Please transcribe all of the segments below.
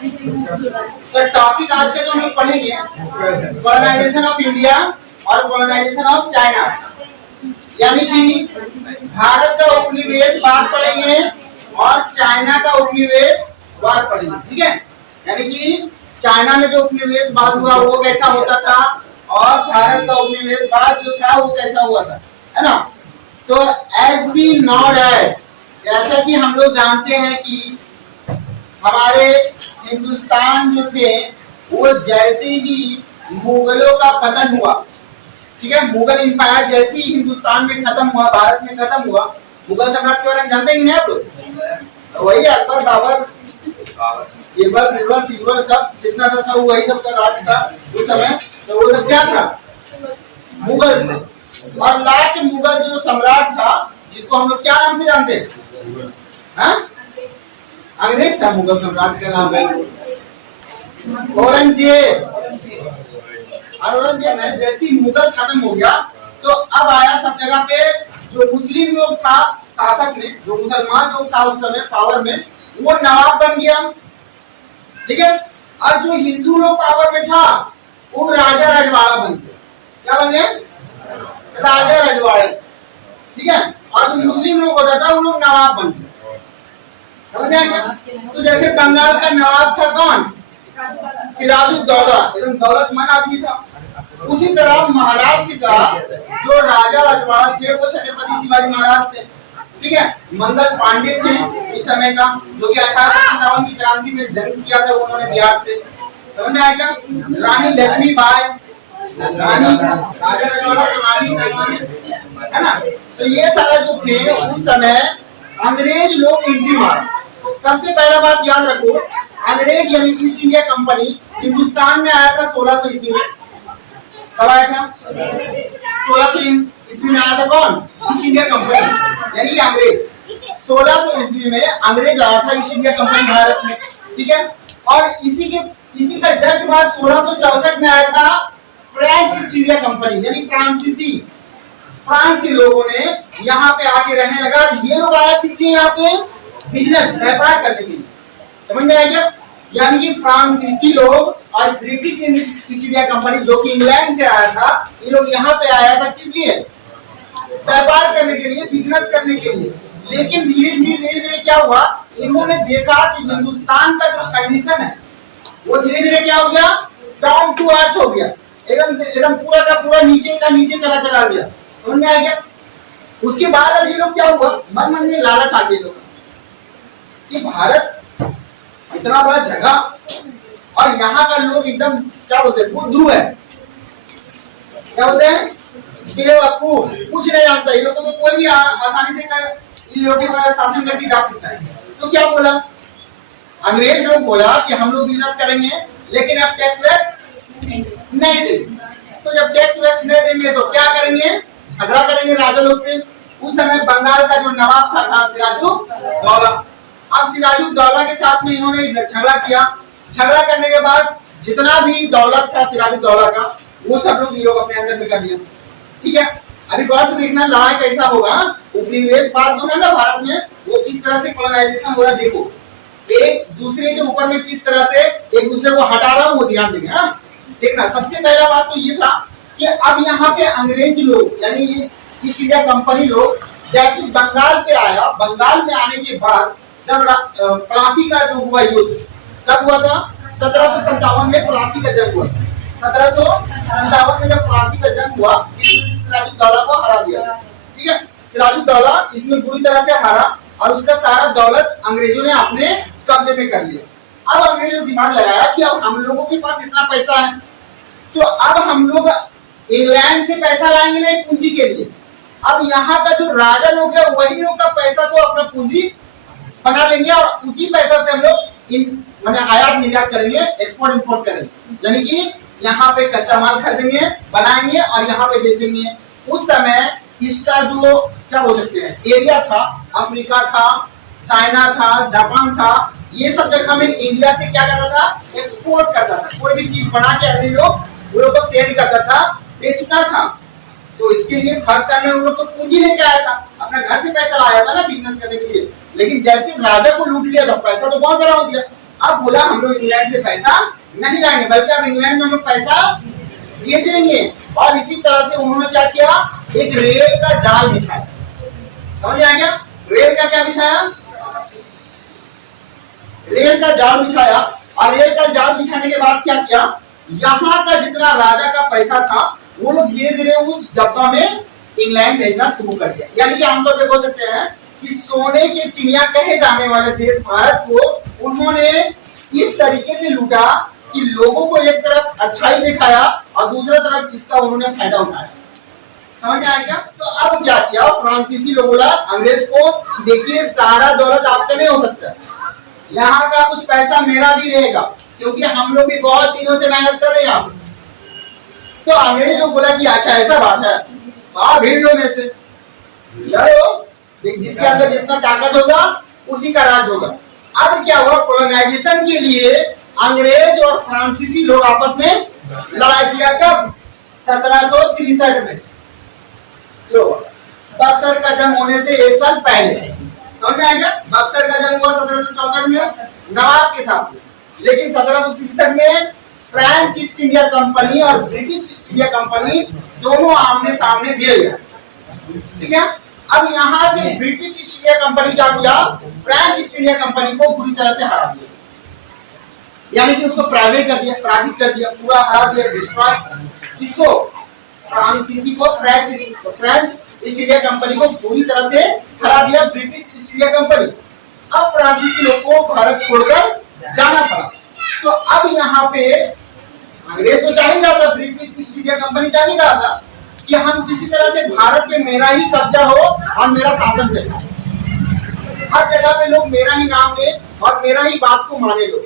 तो टॉपिक आज का जो हम लोग पढ़ेंगे कॉलोनाइजेशन ऑफ इंडिया और कॉलोनाइजेशन ऑफ चाइना, यानी कि भारत का उपनिवेशवाद पढ़ेंगे और चाइना का उपनिवेशवाद पढ़ेंगे। ठीक है, यानी कि चाइना में जो उपनिवेशवाद हुआ वो कैसा होता था और भारत का उपनिवेशवाद जो था वो कैसा हुआ था, है ना। तो एज वी नो दैट, जैसा कि हम लोग जानते हैं कि हमारे हिंदुस्तान जो थे वो जैसे ही मुगलों का पतन हुआ, ठीक है, मुगल एम्पायर जैसे ही हिंदुस्तान में खत्म हुआ, भारत में खत्म हुआ, मुगल साम्राज्य के बारे में जानते हैं नहीं आप लोग? वही अकबर बाबर बीरबल बीरबल तिब्बत सब जितना था सब वही सब का राज था उस समय। तो वो सब क्या था? मुगल थे। और लास्ट मुगल जो सम्राट था जिसको हम लोग क्या नाम से जानते हैं? हाँ, अंग्रेज था मुगल सम्राट का नाम है औरंगजेब। औरंगजेब में जैसे ही मुगल खत्म हो गया तो अब आया सब जगह पे जो मुस्लिम लोग था शासक में, जो मुसलमान लोग था उस समय पावर में, वो नवाब बन गया। ठीक है, और जो हिंदू लोग पावर में था वो राजा रजवाड़ा बन गया। क्या बन गया? राजा रजवाड़े। ठीक है, और जो मुस्लिम लोग होता था वो लोग नवाब बन गए। समझ आया क्या? तो जैसे बंगाल का नवाब था कौन? सिराजुद्दौला, एकदम दौलतमंद आदमी था। उसी तरह महाराष्ट्र का जो राजा रजवाड़ा थे वो छत्रपति शिवाजी महाराज थे। ठीक है, मंगल पांडे थे उस समय का, जो कि 1857 की क्रांति में जंग किया था उन्होंने बिहार से। समझ में आया क्या? रानी लक्ष्मीबाई, रानी राजा रजवाड़ा तो रानी है ना। तो ये सारा जो थे उस समय अंग्रेज लोग एंट्री मारे। सबसे पहला बात याद रखो, अंग्रेज यानी ईस्ट इंडिया कंपनी हिंदुस्तान में आया था 1600 ईस्वी में। कब आया था? 1600 ईस्वी में आया था। कौन? ईस्ट इंडिया कंपनी यानी अंग्रेज। 1600 ईस्वी में अंग्रेज आया था ईस्ट इंडिया कंपनी भारत में। ठीक है, और इसी का जस्ट बाद 1664 में आया था फ्रेंच ईस्ट इंडिया कंपनी यानी फ्रांसीसी। फ्रांस के लोगों ने यहाँ पे आके रहने लगा। ये लोग आया किस लिए? यहाँ पे बिजनेस, व्यापार करने के लिए। समझ में आया क्या? यानी कि फ्रांसीसी लोग और ब्रिटिश ईस्ट इंडिया कंपनी जो कि इंग्लैंड से आया था, ये लोग यहाँ पे आया था किस लिए? व्यापार करने के लिए, बिजनेस करने के लिए। लेकिन धीरे धीरे क्या हुआ, इन्होंने देखा कि हिंदुस्तान का जो कंडीशन है वो धीरे धीरे क्या हो गया? डाउन टू अर्थ हो गया। एकदम पूरा का पूरा नीचे का नीचे चला गया। समझ में आया क्या? उसके बाद अब ये लोग क्या हुआ, मन में लालच आ गया कि भारत इतना बड़ा जगह और यहाँ का लोग एकदम क्या बोलते हैं, बुद्धू है। क्या बोलते हैं? बेवकूफ, कुछ नहीं जानता। ये लोग को तो कोई भी आसानी से इन लोगों के शासन करके जा सकता है। तो क्या बोला अंग्रेज लोग? बोला कि हम लोग बिजनेस करेंगे लेकिन अब टैक्स वैक्स नहीं देंगे। तो जब टैक्स वैक्स नहीं देंगे तो क्या करेंगे? झगड़ा करेंगे राजा लोग से। उस समय बंगाल का जो नवाब था सिराजुद्दौला। अब सिराजुद्दौला के साथ में इन्होंने झगड़ा किया। झगड़ा करने के बाद जितना भी दौलत था सिराजुद्दौला का वो सब लोग ये लोग अपने अंदर में कर लिया। ठीक है, अभी गौर से देखना लड़ाई कैसा होगा। उपनिवेशवाद होगा ना भारत में, वो किस तरह से कॉलोनाइजेशन हो रहा है। देखो एक दूसरे के ऊपर में किस तरह से एक दूसरे को हटा रहा है, वो ध्यान देंगे। हाँ, देखना सबसे पहला बात तो ये था कि अब यहाँ पे अंग्रेज लोग यानी ईस्ट इंडिया कंपनी लोग जैसे बंगाल पे आया, बंगाल में आने के बाद जब प्लासी का जो हुआ युद्ध कब हुआ था? 1757 में प्लासी का जंग हुआ। 1757 में जब प्लासी का जंग हुआ जिसमें सिराजुद्दौला को हरा दिया। ठीक है, सिराजुद्दौला इसमें बुरी तरह से हारा और उसका सारा दौलत अंग्रेजों ने अपने कब्जे में कर लिया। अब अंग्रेजों ने दिमाग लगाया कि अब हम लोगों के पास इतना पैसा है तो अब हम लोग इंग्लैंड से पैसा लाएंगे नहीं पूंजी के लिए। अब यहाँ का जो राजा लोग है वही लोग का पैसा को अपना पूंजी बना लेंगे और उसी पैसा से हम लोग आयात निर्यात करेंगे, एक्सपोर्ट इंपोर्ट करेंगे। यानी कि यहाँ पे कच्चा माल खरीदेंगे, बनाएंगे और यहाँ पे बेचेंगे। उस समय इसका जो क्या बोल सकते हैं एरिया था, अफ्रीका था, चाइना था, जापान था, ये सब जगह में इंडिया से क्या करता था? एक्सपोर्ट करता था। कोई भी चीज बना के अपने लोग वो लोग को सेल करता था, बेचता था। तो इसके लिए फर्स्ट टाइम में वो लोग तो पूंजी लेके आया था, अपना घर से पैसा लाया था ना बिजनेस करने के लिए। लेकिन जैसे राजा को लूट लिया तो पैसा तो बहुत सारा हो गया। अब बोला हम लोग इंग्लैंड से पैसा नहीं लाएंगे, बल्कि अब इंग्लैंड में हम लोग पैसा भेजेंगे। और इसी तरह से उन्होंने क्या किया, एक रेल का जाल बिछाया। समझ में आ गया? रेल का क्या बिछाया? रेल का जाल बिछाया। और रेल का जाल बिछाने के बाद क्या किया, यहाँ का जितना राजा का पैसा था वो लोग धीरे धीरे उस डब्बा में इंग्लैंड भेजना शुरू कर दिया। यानी कि आमतौर पे बोल सकते हैं कि सोने के चिड़िया कहे जाने वाले देश भारत को उन्होंने इस तरीके से लूटा कि लोगों को एक तरफ अच्छाई दिखाया और दूसरा तरफ इसका उन्होंने फायदा उठाया। समझ में आया क्या? तो अब क्या किया, फ्रांसीसी लोगों बोला अंग्रेज को, देखिए सारा दौलत आपका नहीं हो सकता, यहाँ का कुछ पैसा मेरा भी रहेगा, क्योंकि हम लोग भी बहुत दिनों से मेहनत कर रहे हैं यहाँ। तो अंग्रेज लोग बोला कि अच्छा ऐसा बात है, भीड़ लो में से लड़ो, जिसके अंदर जितना ताकत होगा उसी का राज होगा। अब क्या हुआ, कोलोनाइजेशन के लिए अंग्रेज और फ्रांसीसी लोग आपस में लड़ाई किया। कब? 1763 में। लो, बक्सर का जंग होने से एक साल पहले। समझ में आ गया? बक्सर का जंग हुआ 1764 में नवाब के साथ में, लेकिन 1763 में फ्रेंच ईस्ट इंडिया कंपनी और ब्रिटिश ईस्ट इंडिया कंपनी दोनों आमने सामने भिड़ गए। ठीक है? अब यहाँ से ब्रिटिश ईस्ट इंडिया कंपनी क्या किया, फ्रेंच ईस्ट इंडिया कंपनी को पूरी तरह से हरा दिया, यानी कि उसको पराजित कर दिया, पूरा हरा दिया, डिस्ट्रॉय। किसको? फ्रांसीसी को, फ्रेंच ईस्ट इंडिया कंपनी को पूरी तरह से हरा दिया, ब्रिटिश ईस्ट इंडिया कंपनी। अब फ्रांसीसी लोग को भारत छोड़कर जाना पड़ा। तो अब यहाँ पे अंग्रेज तो चाह ही रहा था, ब्रिटिश ईस्ट इंडिया कंपनी चाह ही रहा था कि हम किसी तरह से भारत पे मेरा ही कब्जा हो और मेरा शासन चले, हर जगह पे लोग मेरा ही नाम ले और मेरा ही बात को माने लोग।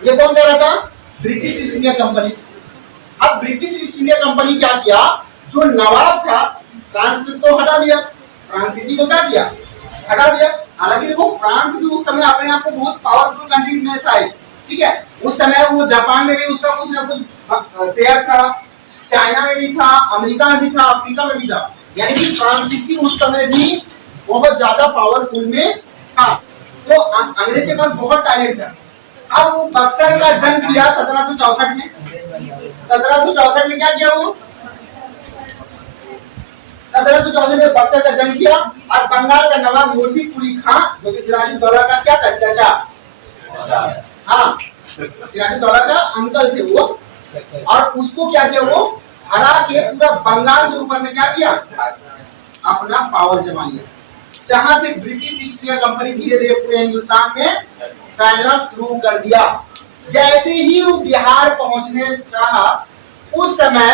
ये कौन कह रहा था? British east India company. अब ब्रिटिश ईस्ट इंडिया कंपनी क्या किया, जो नवाब था फ्रांस को हटा दिया, फ्रांसीसी को क्या किया, हटा दिया। हालांकि देखो फ्रांस भी उस समय अपने आप को बहुत पावरफुल कंट्री में था, ठीक है, उस समय वो जापान में भी उसका कुछ ना कुछ शेयर था, चाइना में भी था, अमेरिका में भी था, अफ्रीका में भी था, यानी कि फ्रांसीसी उस समय भी बहुत ज्यादा पावरफुल में था। तो अंग्रेज के पास बहुत टैलेंट था। अब वो बक्सर का जंग किया 1764 में। 1764 में क्या किया वो, 1764 में बक्सर का जंग किया और बंगाल का नवाब मुर्शी कुली खां, जो कि सिराजुद्दौला का क्या था, चाचा, हाँ सिराजुद्दौला का अंकल थे वो, और उसको क्या किया, वो हरा के पूरा बंगाल के ऊपर में क्या किया, अपना पावर जमा लिया, जहां से ब्रिटिश ईस्ट इंडिया कंपनी धीरे धीरे पूरे हिंदुस्तान में फैलना शुरू कर दिया। जैसे ही वो बिहार पहुंचने चाहा उस समय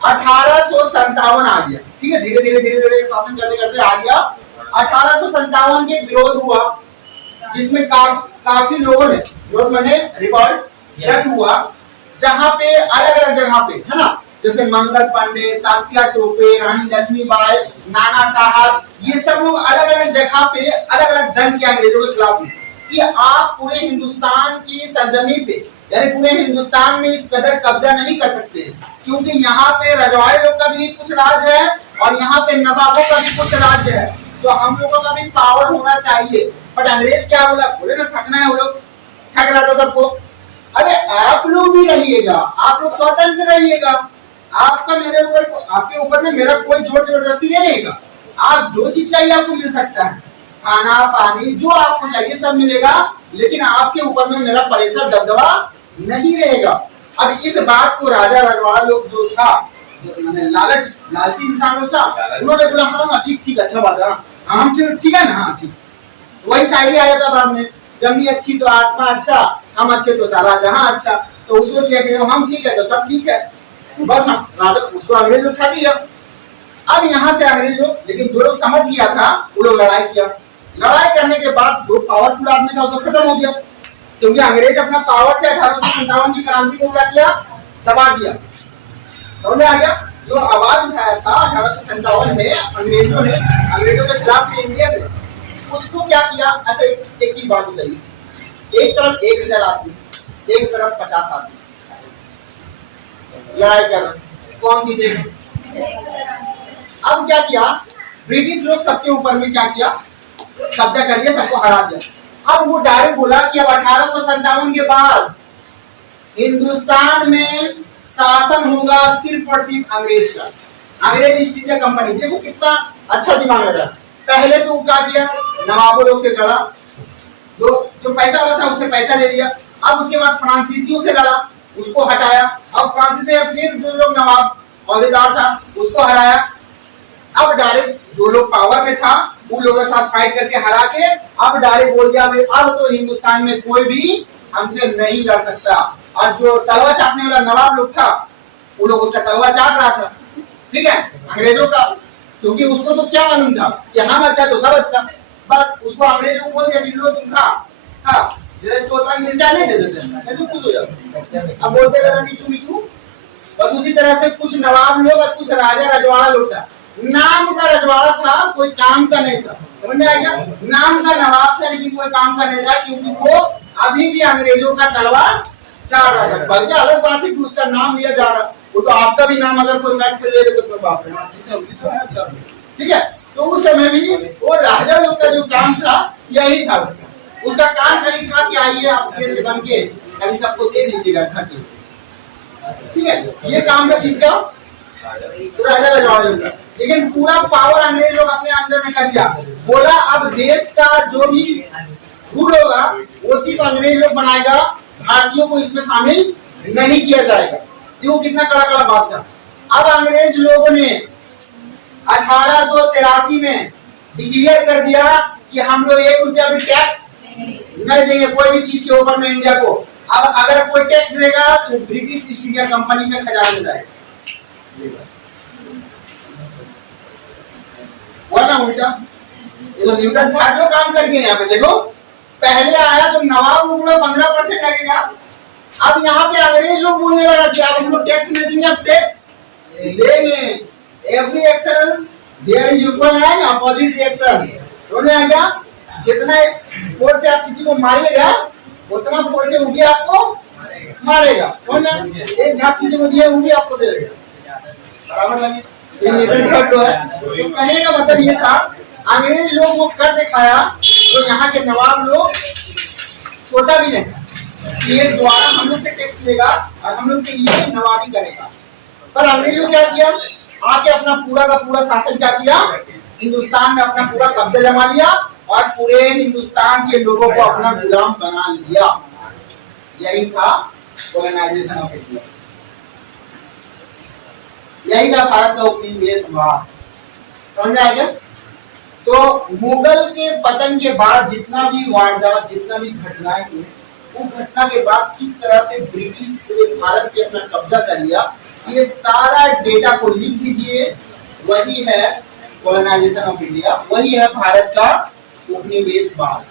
1857 आ गया। ठीक है, धीरे धीरे शासन करते करते आ गया। 1857 के विरोध हुआ, जिसमें काफी लोगों ने विरोध माने रिवॉल्ट, जंग हुआ, जहां पे अलग अलग जगह पे, है ना, जैसे मंगल पांडे, तात्या टोपे, रानी लक्ष्मीबाई, नाना साहब, ये सब लोग अलग अलग जगह पे अलग अलग जंग किया अंग्रेजों के खिलाफ में, कि आप पूरे हिंदुस्तान की सरजमी पे, यानी पूरे हिंदुस्तान में इस कदर कब्जा नहीं कर सकते, क्योंकि यहाँ पे रजवाड़े लोग का भी कुछ राज है और यहाँ पे नवाबों का भी कुछ राज है, तो हम लोगों का भी पावर होना चाहिए। बट अंग्रेज क्या बोला, बोले ना ठगना है, वो लोग ठग रहा था सबको। अरे आप लोग भी रहिएगा, आप लोग स्वतंत्र रहिएगा, आपका मेरे ऊपर, आपके ऊपर में मेरा कोई जोर जबरदस्ती नहीं रहेगा, आप जो चीज चाहिए आपको मिल सकता है, खाना पानी जो आपको चाहिए सब मिलेगा, लेकिन आपके ऊपर में मेरा प्रेशर दबदबा नहीं रहेगा। अब इस बात को राजा रजवाड़ा लोग जो था, लालची इंसान लोग था, उन्होंने बोला हाँ ठीक अच्छा बात है, हम ठीक है ना, हाँ ठीक। वही शायरी आया था बाद में, जमीन अच्छी तो आसमान अच्छा, हम अच्छे तो सारा जहां अच्छा, तो वो सोच लिया कि हम ठीक है तो सब ठीक है, बस हम राजा उसको अंग्रेज लोग ठग लिया। अब यहाँ से अंग्रेज लोग, लेकिन जो लोग समझ गया था वो लोग लड़ाई किया। लड़ाई करने के बाद जो पावरफुल आदमी था वो तो खत्म हो गया, क्योंकि अंग्रेज अपना पावर से 1857 की क्रांति को क्या किया, दबा दिया। समझ में आ गया? जो आवाज उठाया था 1857 में अंग्रेजों के खिलाफ में इंडियन ने, उसको क्या किया। अच्छा एक चीज बात बताइए, एक तरफ 1000 आदमी, एक तरफ 50 आदमी लड़ाई कर रहे, कौन जीतेगा? अब क्या किया, ब्रिटिश लोग सबके ऊपर में क्या किया, कब्जा कर लिया, सबको हरा दिया। अब वो डायरेक्ट बोला कि अब 1857 के बाद हिंदुस्तान में शासन होगा सिर्फ और सिर्फ अंग्रेज का, अंग्रेज ईस्ट इंडिया कंपनी। देखो कितना अच्छा दिमाग लगा। पहले तो क्या किया, नवाबों लोग से लड़ा, जो पैसा वाला था उससे पैसा ले लिया। अब उसके बाद फ्रांसीसियों से लड़ा, उसको हटाया। अब फ्रांसीसी फिर जो लोग नवाब औहदेदार था उसको हराया। अब डायरेक्ट जो लोग पावर में था उन लोगों के साथ फाइट करके हरा के अब डायरेक्ट बोल दिया अब तो हिंदुस्तान में कोई भी हमसे नहीं लड़ सकता। और जो तलवार चाटने वाला नवाब लोग था वो लोग उसका तलवार चाट रहा था, ठीक है, अंग्रेजों का, क्योंकि उसको तो क्या मालूम था कि हम अच्छा तो सब अच्छा। बस उसको अंग्रेज लोग बोल दिया कि लो तुम खा, जैसे तोता मिर्चा नहीं दे देते ऐसे कुछ हो जाता। अब बोलते रहता मीठू मीठू। बस उसी तरह से कुछ नवाब लोग और कुछ राजा रजवाड़ा लोग था। नाम का रजवाड़ा था, कोई काम का नहीं था। समझ में आ गया? नाम का नवाब था लेकिन कोई काम का नहीं था, क्योंकि वो अभी भी अंग्रेजों का तलवार चाट रहा था। बल्कि अलग बात है कि उसका नाम लिया जा रहा, वो तो आपका भी नाम अगर कोई मैच पे ले ले तो बाप रे, ठीक है। तो उस समय भी वो राजा लोग का जो काम था यही था, उसका काम खाली था कि आइए आप गेस्ट बन के खाली सबको देख लीजिएगा, ठीक है। ये काम था किसका? तो राजा रजवाड़े लोग का। लेकिन पूरा पावर अंग्रेज लोग अपने अंदर में कर लिया। बोला अब देश का जो भी रूल होगा वो सिर्फ अंग्रेज लोग बनाएगा, भारतीयों को इसमें शामिल नहीं किया जाएगा। देखो कितना कड़ा बात था। अब अंग्रेज लोगों ने 1883 में डिक्लेयर कर दिया कि हम लोग 1 रुपया भी टैक्स नहीं देंगे कोई भी चीज के ऊपर में इंडिया को। अब अगर कोई टैक्स देगा तो ब्रिटिश ईस्ट इंडिया कंपनी का खजाने में जाएगा। ना उल्टा ये तो न्यूटन था जो काम करके यहाँ पे देखो, पहले आया तो नवाब लोग 15% लगेगा। अब यहाँ पे अंग्रेज लोग बोलने लगा कि अब हम लोग टैक्स नहीं देंगे, अब टैक्स लेंगे। Every action there is equal and opposite reaction. बोलने आ गया जितना फोर्स से आप किसी को मारिएगा उतना फोर्स से वो भी आपको मारेगा। समझ में? एक झाप किसी को दिया वो भी आपको दे देगा। बराबर लगे? ये न्यूटन का जो है तो कहने का मतलब ये था अंग्रेज लोग वो कर दिखाया तो यहाँ के नवाब लोग सोचा भी नहीं कि ये द्वारा हम लोग से टैक्स लेगा और हम लोग के लिए नवाबी करेगा। पर अंग्रेज लोग क्या किया, आके अपना पूरा का पूरा शासन क्या किया, हिंदुस्तान में अपना पूरा कब्जा जमा लिया और पूरे हिंदुस्तान के लोगों को अपना गुलाम बना लिया। यही था कॉलोनाइजेशन ऑफ इंडिया, यही था भारत का उपनिवेशवाद। समझ में आ गया? तो मुगल के पतन के बाद जितना भी वारदात, जितना भी घटनाएं हुई, वो घटना के बाद किस तरह से ब्रिटिश ने भारत पे अपना कब्जा कर लिया, ये सारा डेटा को लिख लीजिए। वही है कॉलोनाइजेशन ऑफ इंडिया, वही है भारत का उपनिवेशवाद।